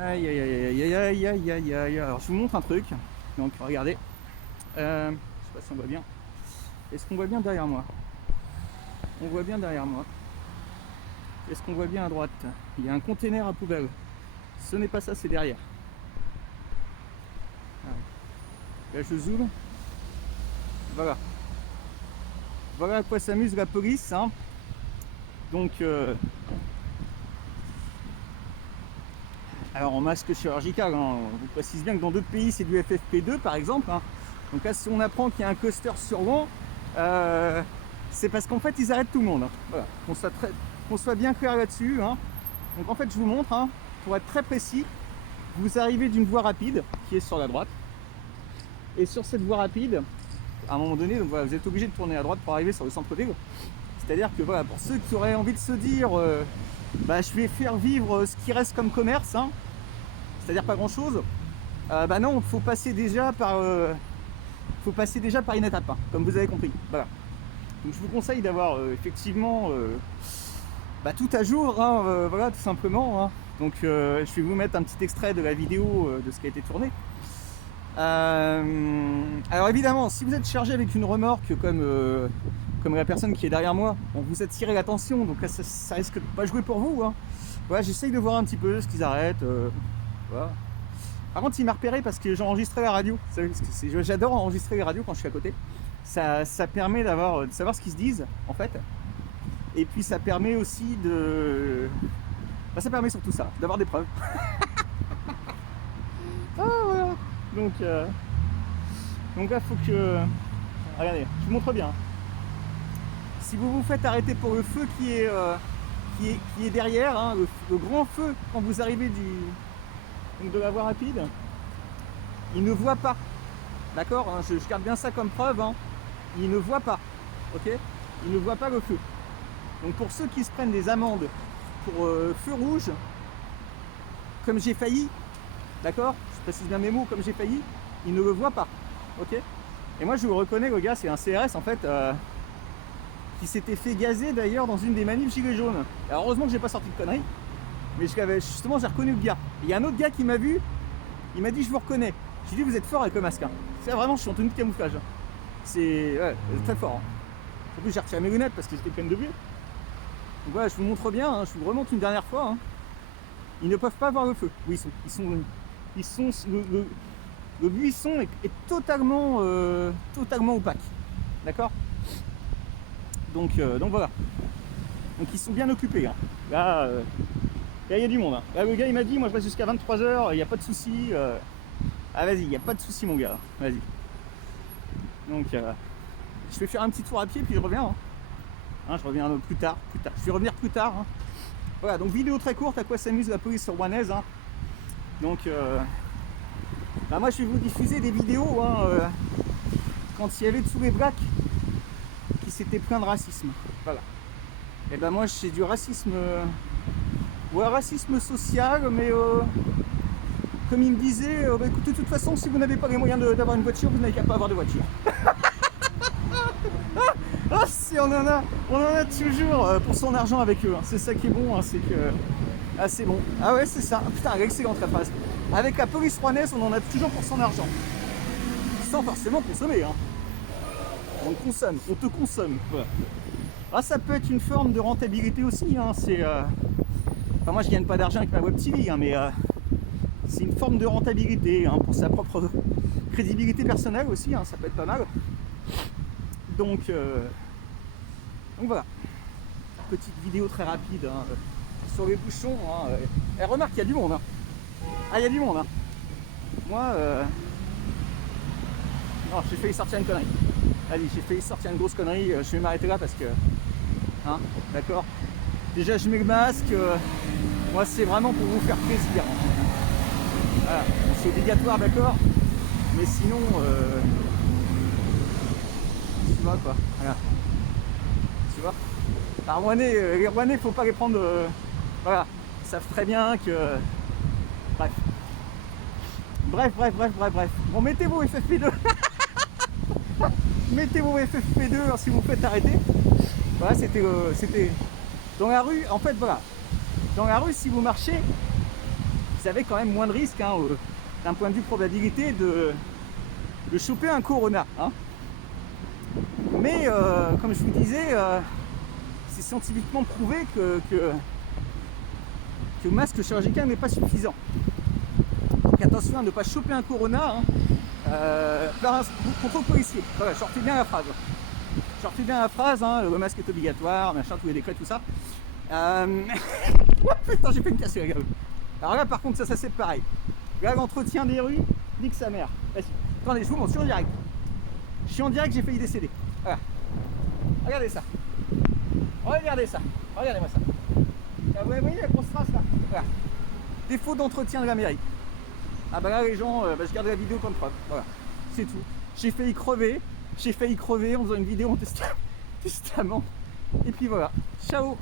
Aïe aïe aïe aïe aïe aïe aïe aïe. Alors je vous montre un truc. Donc regardez. Je sais pas si on voit bien. Est-ce qu'on voit bien derrière moi? On voit bien derrière moi. Est-ce qu'on voit bien à droite? Il y a un container à poubelle. Ce n'est pas ça, c'est derrière. Là je zoome. Voilà. Voilà à quoi s'amuse la police. Hein. Donc alors en masque chirurgical, hein, on vous précise bien que dans d'autres pays c'est du FFP2 par exemple. Hein. Donc là si on apprend qu'il y a un cluster sur Rouen, c'est parce qu'en fait ils arrêtent tout le monde. Hein. Voilà. Qu'on soit bien clair là-dessus. Hein. Donc en fait je vous montre, hein, pour être très précis, vous arrivez d'une voie rapide qui est sur la droite. Et sur cette voie rapide, à un moment donné, donc voilà, vous êtes obligé de tourner à droite pour arriver sur le centre-ville. C'est-à-dire que voilà, pour ceux qui auraient envie de se dire je vais faire vivre ce qui reste comme commerce, hein, c'est-à-dire pas grand-chose, bah non, il faut passer déjà par une étape, hein, comme vous avez compris. Voilà. Donc je vous conseille d'avoir effectivement tout à jour, hein, voilà, tout simplement. Hein. Donc je vais vous mettre un petit extrait de la vidéo de ce qui a été tourné. Alors évidemment, si vous êtes chargé avec une remorque comme la personne qui est derrière moi, on vous attirez l'attention, donc là ça risque de pas jouer pour vous. Hein. Voilà, j'essaye de voir un petit peu ce qu'ils arrêtent. Voilà. Par contre, il m'a repéré parce que j'ai enregistré la radio. J'adore enregistrer les radios quand je suis à côté. Ça permet de savoir ce qu'ils se disent en fait. Et puis ça permet aussi ça permet surtout ça, d'avoir des preuves. Ah voilà. Donc là, faut que... Regardez, je vous montre bien. Si vous vous faites arrêter pour le feu qui est derrière, hein, le grand feu, quand vous arrivez de la voie rapide, il ne voit pas. D'accord, hein, je garde bien ça comme preuve. Hein, il ne voit pas. Ok, il ne voit pas le feu. Donc pour ceux qui se prennent des amendes pour feu rouge, comme j'ai failli, d'accord, je précise bien mes mots, comme j'ai failli, il ne le voit pas. Ok. Et moi je vous reconnais, le gars, c'est un CRS en fait qui s'était fait gazer d'ailleurs dans une des manifs gilets jaunes. Alors heureusement que j'ai pas sorti de conneries, mais justement j'ai reconnu le gars. Il y a un autre gars qui m'a vu, il m'a dit je vous reconnais. J'ai dit vous êtes fort avec le masque. Hein. C'est vraiment, je suis en tenue de camouflage. Hein. C'est très fort. Hein. En plus j'ai retiré mes lunettes parce que j'étais pleine de buée. Donc voilà, je vous montre bien, hein, je vous remonte une dernière fois. Hein. Ils ne peuvent pas voir le feu. Où ils sont le buisson est totalement opaque. D'accord. Donc voilà. Donc ils sont bien occupés. Hein. Là, il y a du monde. Hein. Là, le gars il m'a dit, moi je reste jusqu'à 23h, il n'y a pas de souci. Ah vas-y, il n'y a pas de souci mon gars. Vas-y. Donc je vais faire un petit tour à pied puis je reviens. Hein. Hein, je reviens plus tard. Je vais revenir plus tard. Hein. Voilà, donc vidéo très courte, à quoi s'amuse la police rouennaise. Hein. Donc moi je vais vous diffuser des vidéos quand il y avait tous les blacks qui s'étaient plaints de racisme. Voilà. Et ben moi c'est du racisme racisme social, mais comme il me disait, écoutez, de toute façon si vous n'avez pas les moyens d'avoir une voiture, vous n'avez qu'à pas avoir de voiture. On en a toujours pour son argent avec eux. Hein. C'est ça qui est bon, hein, c'est que. Ah c'est bon. Ah ouais c'est ça. Putain, excellente la phrase. Avec la police rouennaise, on en a toujours pour son argent. Sans forcément consommer. Hein. On consomme, on te consomme. Voilà. Ah, ça peut être une forme de rentabilité aussi. Hein. Enfin, moi je gagne pas d'argent avec ma web TV, hein, mais c'est une forme de rentabilité hein, pour sa propre crédibilité personnelle aussi. Hein. Ça peut être pas mal. Donc voilà. Petite vidéo très rapide. Hein. Sur les bouchons, hein. Et remarque, il y a du monde. Hein. Ah, il y a du monde. Hein. Moi, non, j'ai failli sortir une connerie. Allez, j'ai failli sortir une grosse connerie. Je vais m'arrêter là parce que, hein, d'accord. Déjà, je mets le masque. Moi, c'est vraiment pour vous faire plaisir. Voilà, c'est obligatoire, d'accord. Mais sinon, tu vois quoi. Voilà. Tu vois. Alors, les Rouennais, faut pas les prendre. Voilà, ils savent très bien que... Bref. Bon, mettez vos FFP2. Mettez vos FFP2 si vous faites arrêter. Voilà, c'était dans la rue. En fait, voilà. Dans la rue, si vous marchez, ils avaient quand même moins de risques hein, d'un point de vue probabilité de choper un corona. Hein. Mais comme je vous disais, c'est scientifiquement prouvé que le masque chirurgical n'est pas suffisant. Donc attention à ne pas choper un corona hein, par un contrôle policier. Voilà, je refais bien la phrase. Hein, le masque est obligatoire, machin, tous les décrets, tout ça. Oh, putain, j'ai fait une cassure, les gars. Alors là, par contre, ça c'est pareil. Là, l'entretien des rues, nique sa mère. Vas-y. Attendez, je vous montre, je suis en direct. Je suis en direct, j'ai failli décéder. Voilà. Regardez ça. Regardez ça. Regardez-moi ça. Là, vous voyez la grosse trace là. Voilà. Défaut d'entretien de la mairie. Ah bah là, les gens, je garde la vidéo comme preuve. Voilà. C'est tout. J'ai failli crever en faisant une vidéo en testament. Et puis voilà. Ciao.